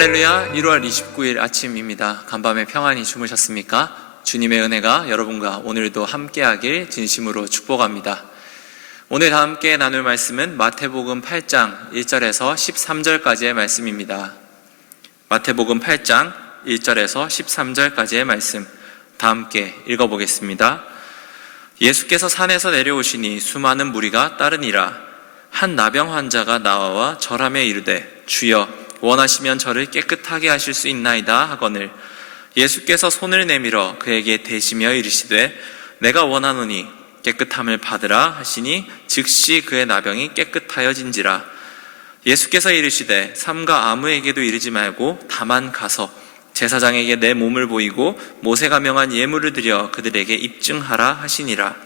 할렐루야. 1월 29일 아침입니다. 간밤에 평안히 주무셨습니까? 주님의 은혜가 여러분과 오늘도 함께하길 진심으로 축복합니다. 오늘 다 함께 나눌 말씀은 마태복음 8장 1절에서 13절까지의 말씀입니다. 마태복음 8장 1절에서 13절까지의 말씀 다 함께 읽어보겠습니다. 예수께서 산에서 내려오시니 수많은 무리가 따르니라. 한 나병 환자가 나와 절하며 이르되 주여 원하시면 저를 깨끗하게 하실 수 있나이다 하거늘 예수께서 손을 내밀어 그에게 대시며 이르시되 내가 원하노니 깨끗함을 받으라 하시니 즉시 그의 나병이 깨끗하여진지라. 예수께서 이르시되 삼가 아무에게도 이르지 말고 다만 가서 제사장에게 내 몸을 보이고 모세가 명한 예물을 드려 그들에게 입증하라 하시니라.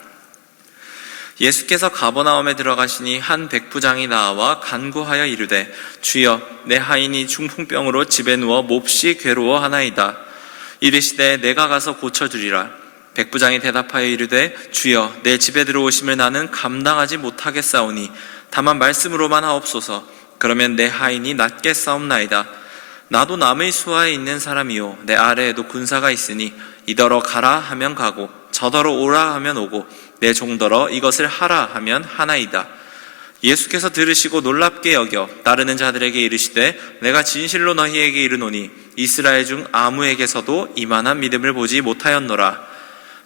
예수께서 가버나움에 들어가시니 한 백부장이 나와 간구하여 이르되 주여 내 하인이 중풍병으로 집에 누워 몹시 괴로워하나이다. 이르시되 내가 가서 고쳐주리라. 백부장이 대답하여 이르되 주여 내 집에 들어오심을 나는 감당하지 못하겠사오니 다만 말씀으로만 하옵소서. 그러면 내 하인이 낫겠사옵나이다. 나도 남의 수하에 있는 사람이요 내 아래에도 군사가 있으니 이더러 가라 하면 가고 저더러 오라 하면 오고 내 종더러 이것을 하라 하면 하나이다. 예수께서 들으시고 놀랍게 여겨 따르는 자들에게 이르시되 내가 진실로 너희에게 이르노니 이스라엘 중 아무에게서도 이만한 믿음을 보지 못하였노라.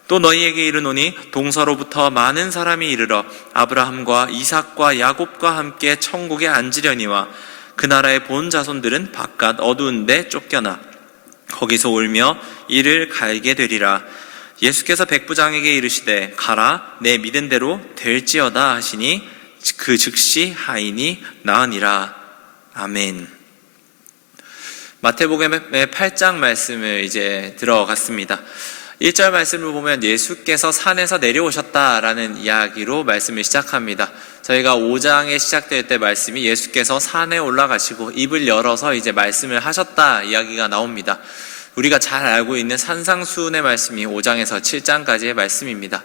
또 너희에게 이르노니 동서로부터 많은 사람이 이르러 아브라함과 이삭과 야곱과 함께 천국에 앉으려니와 그 나라의 본 자손들은 바깥 어두운 데 쫓겨나 거기서 울며 이를 갈게 되리라. 예수께서 백부장에게 이르시되 가라 내 믿은 대로 될지어다 하시니 그 즉시 하인이 나으니라. 아멘. 마태복음의 8장 말씀을 이제 들어갔습니다. 1절 말씀을 보면 예수께서 산에서 내려오셨다라는 이야기로 말씀을 시작합니다. 저희가 5장에 시작될 때 말씀이 예수께서 산에 올라가시고 입을 열어서 이제 말씀을 하셨다 이야기가 나옵니다. 우리가 잘 알고 있는 산상수훈의 말씀이 5장에서 7장까지의 말씀입니다.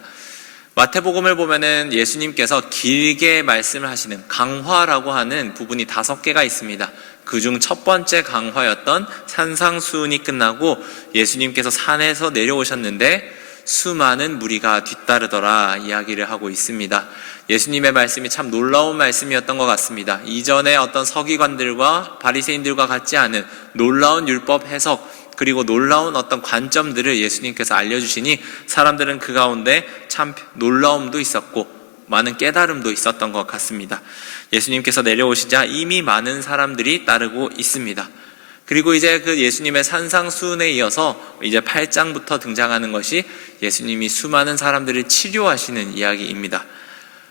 마태복음을 보면은 예수님께서 길게 말씀을 하시는 강화라고 하는 부분이 5개가 있습니다. 그중 첫 번째 강화였던 산상수훈이 끝나고 예수님께서 산에서 내려오셨는데 수많은 무리가 뒤따르더라 이야기를 하고 있습니다. 예수님의 말씀이 참 놀라운 말씀이었던 것 같습니다. 이전에 어떤 서기관들과 바리새인들과 같지 않은 놀라운 율법 해석 그리고 놀라운 어떤 관점들을 예수님께서 알려주시니 사람들은 그 가운데 참 놀라움도 있었고 많은 깨달음도 있었던 것 같습니다. 예수님께서 내려오시자 이미 많은 사람들이 따르고 있습니다. 그리고 이제 그 예수님의 산상수훈에 이어서 이제 8장부터 등장하는 것이 예수님이 수많은 사람들을 치료하시는 이야기입니다.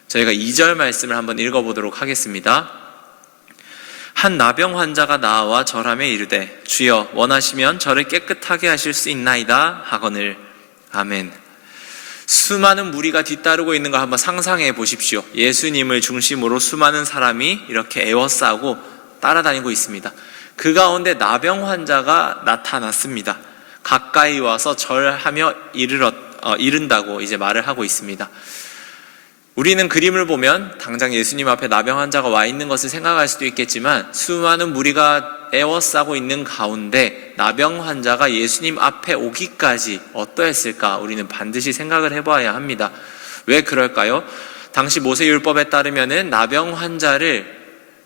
저희가 2절 말씀을 한번 읽어보도록 하겠습니다. 한 나병 환자가 나와 절하며 이르되 주여 원하시면 저를 깨끗하게 하실 수 있나이다 하거늘. 아멘. 수많은 무리가 뒤따르고 있는 걸 한번 상상해 보십시오. 예수님을 중심으로 수많은 사람이 이렇게 에워싸고 따라다니고 있습니다. 그 가운데 나병 환자가 나타났습니다. 가까이 와서 절하며 이른다고 이제 말을 하고 있습니다. 우리는 그림을 보면 당장 예수님 앞에 나병 환자가 와 있는 것을 생각할 수도 있겠지만 수많은 무리가 에워싸고 있는 가운데 나병 환자가 예수님 앞에 오기까지 어떠했을까 우리는 반드시 생각을 해봐야 합니다. 왜 그럴까요? 당시 모세율법에 따르면은 나병 환자를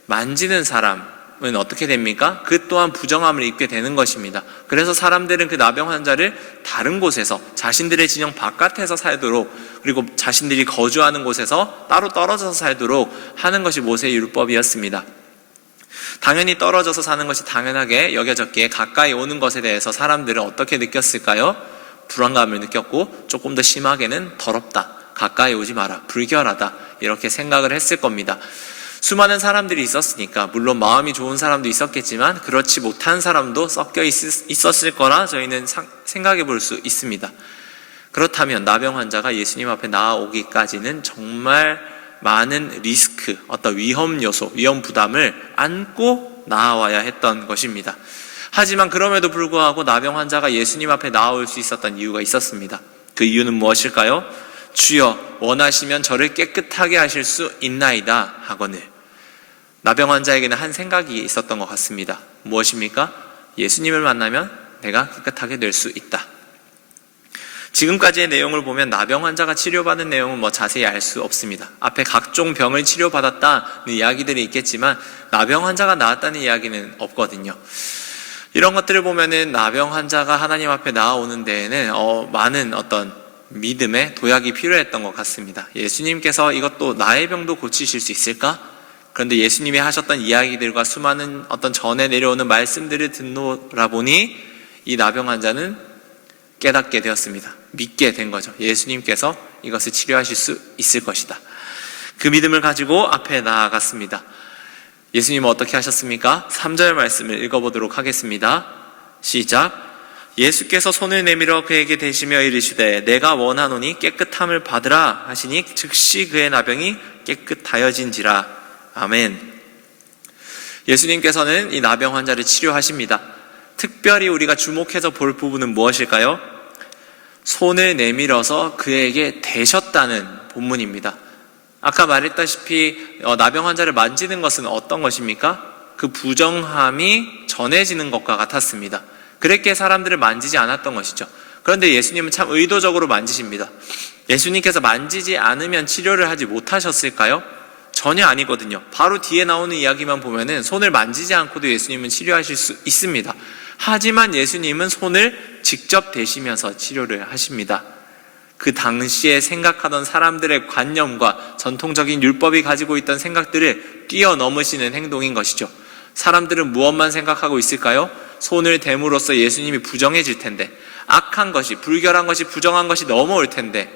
만지는 사람은 어떻게 됩니까? 그 또한 부정함을 입게 되는 것입니다. 그래서 사람들은 그 나병 환자를 다른 곳에서 자신들의 진영 바깥에서 살도록 그리고 자신들이 거주하는 곳에서 따로 떨어져서 살도록 하는 것이 모세의 율법이었습니다. 당연히 떨어져서 사는 것이 당연하게 여겨졌기에 가까이 오는 것에 대해서 사람들은 어떻게 느꼈을까요? 불안감을 느꼈고 조금 더 심하게는 더럽다, 가까이 오지 마라, 불결하다 이렇게 생각을 했을 겁니다. 수많은 사람들이 있었으니까 물론 마음이 좋은 사람도 있었겠지만 그렇지 못한 사람도 섞여 있었을 거라 저희는 생각해 볼 수 있습니다. 그렇다면 나병 환자가 예수님 앞에 나아오기까지는 정말 많은 리스크, 어떤 위험 요소, 위험 부담을 안고 나아와야 했던 것입니다. 하지만 그럼에도 불구하고 나병 환자가 예수님 앞에 나아올 수 있었던 이유가 있었습니다. 그 이유는 무엇일까요? 주여 원하시면 저를 깨끗하게 하실 수 있나이다 하거늘. 나병 환자에게는 한 생각이 있었던 것 같습니다. 무엇입니까? 예수님을 만나면 내가 깨끗하게 될 수 있다. 지금까지의 내용을 보면 나병 환자가 치료받은 내용은 자세히 알 수 없습니다. 앞에 각종 병을 치료받았다는 이야기들이 있겠지만 나병 환자가 나았다는 이야기는 없거든요. 이런 것들을 보면은 나병 환자가 하나님 앞에 나아오는 데에는 많은 어떤 믿음의 도약이 필요했던 것 같습니다. 예수님께서 이것도 나의 병도 고치실 수 있을까? 그런데 예수님이 하셨던 이야기들과 수많은 어떤 전에 내려오는 말씀들을 듣노라 보니 이 나병 환자는 깨닫게 되었습니다. 믿게 된 거죠. 예수님께서 이것을 치료하실 수 있을 것이다. 그 믿음을 가지고 앞에 나아갔습니다. 예수님은 어떻게 하셨습니까? 3절 말씀을 읽어보도록 하겠습니다. 시작. 예수께서 손을 내밀어 그에게 대시며 이르시되 내가 원하노니 깨끗함을 받으라 하시니 즉시 그의 나병이 깨끗하여진지라. 아멘. 예수님께서는 이 나병 환자를 치료하십니다. 특별히 우리가 주목해서 볼 부분은 무엇일까요? 손을 내밀어서 그에게 대셨다는 본문입니다. 아까 말했다시피 나병 환자를 만지는 것은 어떤 것입니까? 그 부정함이 전해지는 것과 같았습니다. 그랬기에 사람들을 만지지 않았던 것이죠. 그런데 예수님은 참 의도적으로 만지십니다. 예수님께서 만지지 않으면 치료를 하지 못하셨을까요? 전혀 아니거든요. 바로 뒤에 나오는 이야기만 보면은 손을 만지지 않고도 예수님은 치료하실 수 있습니다. 하지만 예수님은 손을 직접 대시면서 치료를 하십니다. 그 당시에 생각하던 사람들의 관념과 전통적인 율법이 가지고 있던 생각들을 뛰어넘으시는 행동인 것이죠. 사람들은 무엇만 생각하고 있을까요? 손을 댐으로써 예수님이 부정해질 텐데, 악한 것이, 불결한 것이, 부정한 것이 넘어올 텐데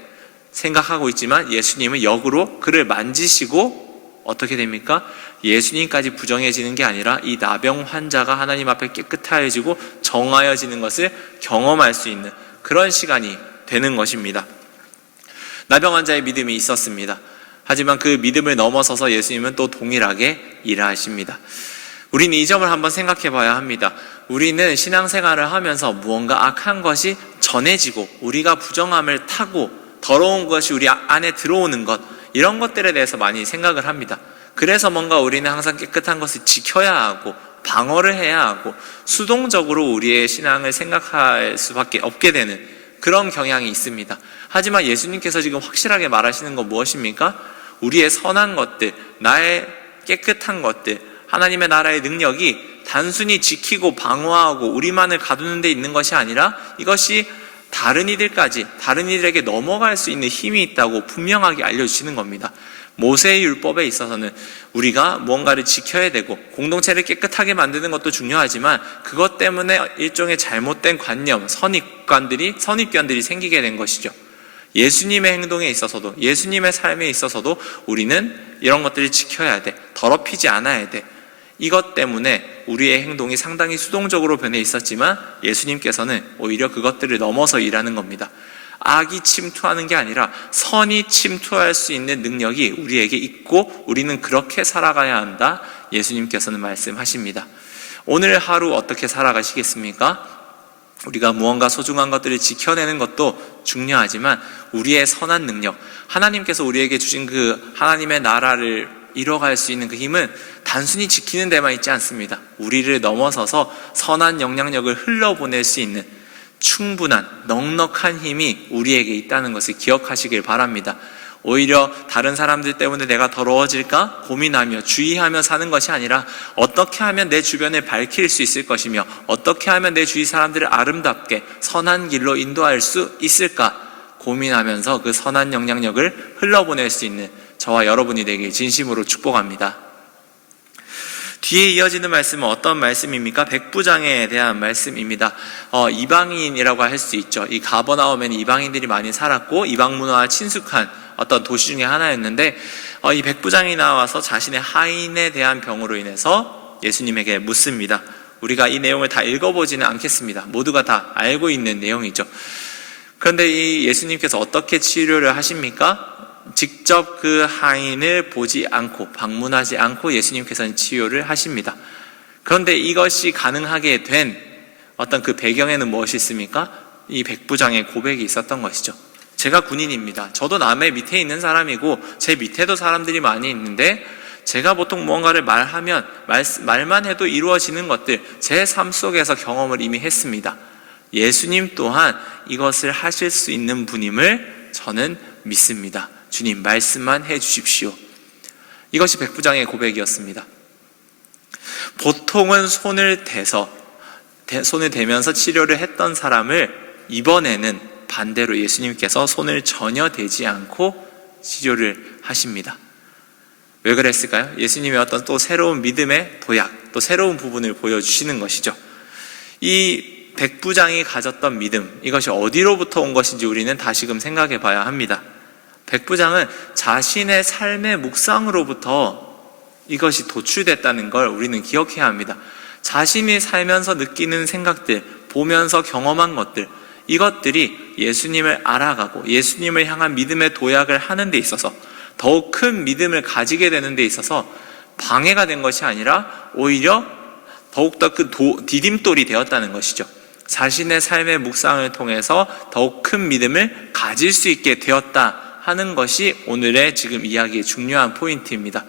생각하고 있지만 예수님은 역으로 그를 만지시고 어떻게 됩니까? 예수님까지 부정해지는 게 아니라 이 나병 환자가 하나님 앞에 깨끗하여지고 정하여지는 것을 경험할 수 있는 그런 시간이 되는 것입니다. 나병 환자의 믿음이 있었습니다. 하지만 그 믿음을 넘어서서 예수님은 또 동일하게 일하십니다. 우리는 이 점을 한번 생각해 봐야 합니다. 우리는 신앙생활을 하면서 무언가 악한 것이 전해지고 우리가 부정함을 타고 더러운 것이 우리 안에 들어오는 것, 이런 것들에 대해서 많이 생각을 합니다. 그래서 뭔가 우리는 항상 깨끗한 것을 지켜야 하고 방어를 해야 하고 수동적으로 우리의 신앙을 생각할 수밖에 없게 되는 그런 경향이 있습니다. 하지만 예수님께서 지금 확실하게 말하시는 건 무엇입니까? 우리의 선한 것들, 나의 깨끗한 것들, 하나님의 나라의 능력이 단순히 지키고 방어하고 우리만을 가두는 데 있는 것이 아니라 이것이 다른 이들까지, 다른 이들에게 넘어갈 수 있는 힘이 있다고 분명하게 알려주시는 겁니다. 모세의 율법에 있어서는 우리가 무언가를 지켜야 되고 공동체를 깨끗하게 만드는 것도 중요하지만 그것 때문에 일종의 잘못된 관념, 선입견들이 생기게 된 것이죠. 예수님의 행동에 있어서도, 예수님의 삶에 있어서도 우리는 이런 것들을 지켜야 돼. 더럽히지 않아야 돼. 이것 때문에 우리의 행동이 상당히 수동적으로 변해 있었지만 예수님께서는 오히려 그것들을 넘어서 일하는 겁니다. 악이 침투하는 게 아니라 선이 침투할 수 있는 능력이 우리에게 있고 우리는 그렇게 살아가야 한다. 예수님께서는 말씀하십니다. 오늘 하루 어떻게 살아가시겠습니까? 우리가 무언가 소중한 것들을 지켜내는 것도 중요하지만 우리의 선한 능력, 하나님께서 우리에게 주신 그 하나님의 나라를 이뤄갈 수 있는 그 힘은 단순히 지키는 데만 있지 않습니다. 우리를 넘어서서 선한 영향력을 흘러보낼 수 있는 충분한 넉넉한 힘이 우리에게 있다는 것을 기억하시길 바랍니다. 오히려 다른 사람들 때문에 내가 더러워질까 고민하며 주의하며 사는 것이 아니라 어떻게 하면 내 주변을 밝힐 수 있을 것이며 어떻게 하면 내 주위 사람들을 아름답게 선한 길로 인도할 수 있을까 고민하면서 그 선한 영향력을 흘러보낼 수 있는 저와 여러분이 되길 진심으로 축복합니다. 뒤에 이어지는 말씀은 어떤 말씀입니까? 백부장에 대한 말씀입니다. 이방인이라고 할 수 있죠. 이 가버나움에는 이방인들이 많이 살았고 이방 문화와 친숙한 어떤 도시 중에 하나였는데 이 백부장이 나와서 자신의 하인에 대한 병으로 인해서 예수님에게 묻습니다. 우리가 이 내용을 다 읽어보지는 않겠습니다. 모두가 다 알고 있는 내용이죠. 그런데 이 예수님께서 어떻게 치료를 하십니까? 직접 그 하인을 보지 않고 방문하지 않고 예수님께서는 치료를 하십니다. 그런데 이것이 가능하게 된 어떤 그 배경에는 무엇이 있습니까? 이 백부장의 고백이 있었던 것이죠. 제가 군인입니다. 저도 남의 밑에 있는 사람이고 제 밑에도 사람들이 많이 있는데 제가 보통 무언가를 말하면 말만 해도 이루어지는 것들, 제 삶 속에서 경험을 이미 했습니다. 예수님 또한 이것을 하실 수 있는 분임을 저는 믿습니다. 주님, 말씀만 해주십시오. 이것이 백부장의 고백이었습니다. 보통은 손을 대면서 치료를 했던 사람을 이번에는 반대로 예수님께서 손을 전혀 대지 않고 치료를 하십니다. 왜 그랬을까요? 예수님의 어떤 또 새로운 믿음의 도약, 또 새로운 부분을 보여주시는 것이죠. 이 백부장이 가졌던 믿음, 이것이 어디로부터 온 것인지 우리는 다시금 생각해 봐야 합니다. 백부장은 자신의 삶의 묵상으로부터 이것이 도출됐다는 걸 우리는 기억해야 합니다. 자신이 살면서 느끼는 생각들, 보면서 경험한 것들, 이것들이 예수님을 알아가고 예수님을 향한 믿음의 도약을 하는 데 있어서, 더욱 큰 믿음을 가지게 되는 데 있어서 방해가 된 것이 아니라 오히려 더욱더 그 디딤돌이 되었다는 것이죠. 자신의 삶의 묵상을 통해서 더욱 큰 믿음을 가질 수 있게 되었다 하는 것이 오늘의 지금 이야기의 중요한 포인트입니다.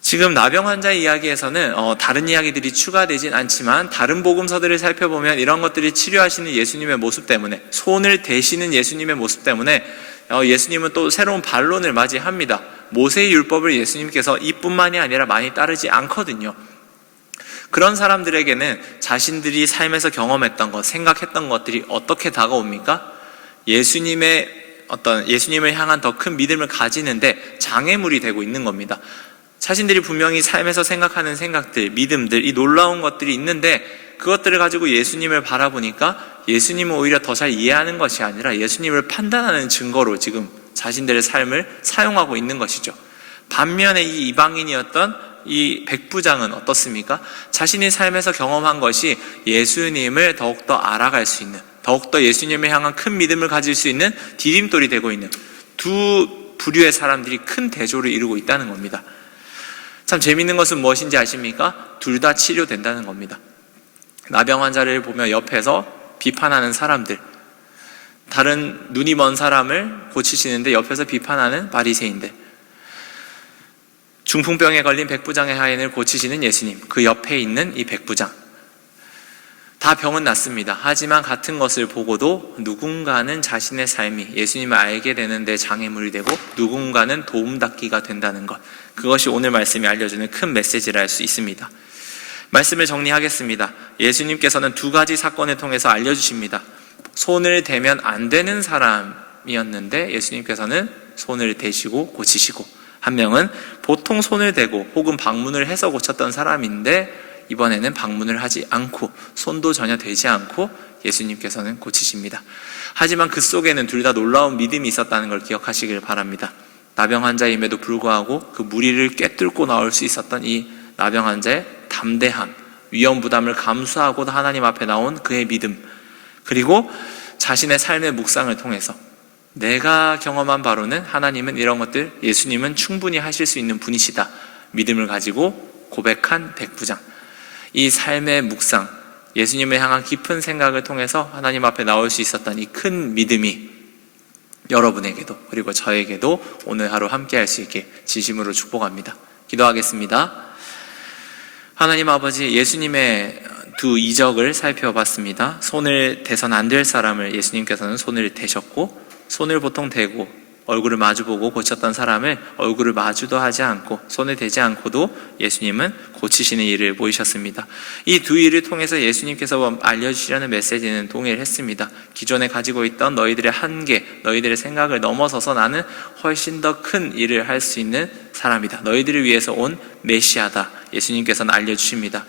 지금 나병 환자 이야기에서는 다른 이야기들이 추가되진 않지만 다른 복음서들을 살펴보면 이런 것들이 치료하시는 예수님의 모습 때문에, 손을 대시는 예수님의 모습 때문에 예수님은 또 새로운 반론을 맞이합니다. 모세의 율법을 예수님께서 이뿐만이 아니라 많이 따르지 않거든요. 그런 사람들에게는 자신들이 삶에서 경험했던 것, 생각했던 것들이 어떻게 다가옵니까? 예수님을 향한 더 큰 믿음을 가지는데 장애물이 되고 있는 겁니다. 자신들이 분명히 삶에서 생각하는 생각들, 믿음들, 이 놀라운 것들이 있는데 그것들을 가지고 예수님을 바라보니까 예수님을 오히려 더 잘 이해하는 것이 아니라 예수님을 판단하는 증거로 지금 자신들의 삶을 사용하고 있는 것이죠. 반면에 이 이방인이었던 이 백부장은 어떻습니까? 자신이 삶에서 경험한 것이 예수님을 더욱더 알아갈 수 있는, 더욱더 예수님을 향한 큰 믿음을 가질 수 있는 디딤돌이 되고 있는 두 부류의 사람들이 큰 대조를 이루고 있다는 겁니다. 참 재밌는 것은 무엇인지 아십니까? 둘 다 치료된다는 겁니다. 나병 환자를 보며 옆에서 비판하는 사람들, 다른 눈이 먼 사람을 고치시는데 옆에서 비판하는 바리새인들, 중풍병에 걸린 백부장의 하인을 고치시는 예수님, 그 옆에 있는 이 백부장, 다 병은 낫습니다. 하지만 같은 것을 보고도 누군가는 자신의 삶이 예수님을 알게 되는데 장애물이 되고 누군가는 도움닫기가 된다는 것, 그것이 오늘 말씀이 알려주는 큰 메시지를 알 수 있습니다. 말씀을 정리하겠습니다. 예수님께서는 두 가지 사건을 통해서 알려주십니다. 손을 대면 안 되는 사람이었는데 예수님께서는 손을 대시고 고치시고, 한 명은 보통 손을 대고 혹은 방문을 해서 고쳤던 사람인데 이번에는 방문을 하지 않고 손도 전혀 대지 않고 예수님께서는 고치십니다. 하지만 그 속에는 둘 다 놀라운 믿음이 있었다는 걸 기억하시길 바랍니다. 나병 환자임에도 불구하고 그 무리를 꿰뚫고 나올 수 있었던 이 나병 환자의 담대함, 위험 부담을 감수하고도 하나님 앞에 나온 그의 믿음, 그리고 자신의 삶의 묵상을 통해서 내가 경험한 바로는 하나님은 이런 것들, 예수님은 충분히 하실 수 있는 분이시다, 믿음을 가지고 고백한 백부장. 이 삶의 묵상, 예수님을 향한 깊은 생각을 통해서 하나님 앞에 나올 수 있었던 이 큰 믿음이 여러분에게도 그리고 저에게도 오늘 하루 함께 할 수 있게 진심으로 축복합니다. 기도하겠습니다. 하나님 아버지, 예수님의 두 이적을 살펴봤습니다. 손을 대선 안 될 사람을 예수님께서는 손을 대셨고, 손을 보통 대고 얼굴을 마주보고 고쳤던 사람을 얼굴을 마주도 하지 않고 손을 대지 않고도 예수님은 고치시는 일을 보이셨습니다. 이 두 일을 통해서 예수님께서 알려주시려는 메시지는 동일했습니다. 기존에 가지고 있던 너희들의 한계, 너희들의 생각을 넘어서서 나는 훨씬 더 큰 일을 할 수 있는 사람이다, 너희들을 위해서 온 메시아다, 예수님께서는 알려주십니다.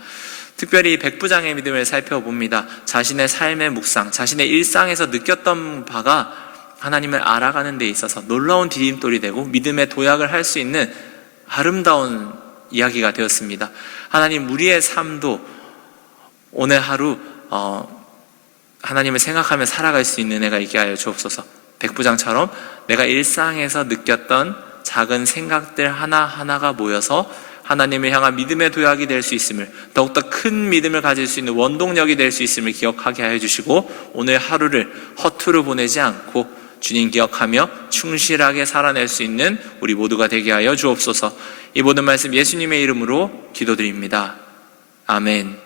특별히 백부장의 믿음을 살펴봅니다. 자신의 삶의 묵상, 자신의 일상에서 느꼈던 바가 하나님을 알아가는 데 있어서 놀라운 디딤돌이 되고 믿음의 도약을 할 수 있는 아름다운 이야기가 되었습니다. 하나님, 우리의 삶도 오늘 하루 하나님을 생각하며 살아갈 수 있는 애가 있게 하여 주옵소서. 백부장처럼 내가 일상에서 느꼈던 작은 생각들 하나하나가 모여서 하나님을 향한 믿음의 도약이 될 수 있음을, 더욱더 큰 믿음을 가질 수 있는 원동력이 될 수 있음을 기억하게 하여 주시고, 오늘 하루를 허투루 보내지 않고 주님 기억하며 충실하게 살아낼 수 있는 우리 모두가 되게 하여 주옵소서. 이 모든 말씀 예수님의 이름으로 기도드립니다. 아멘.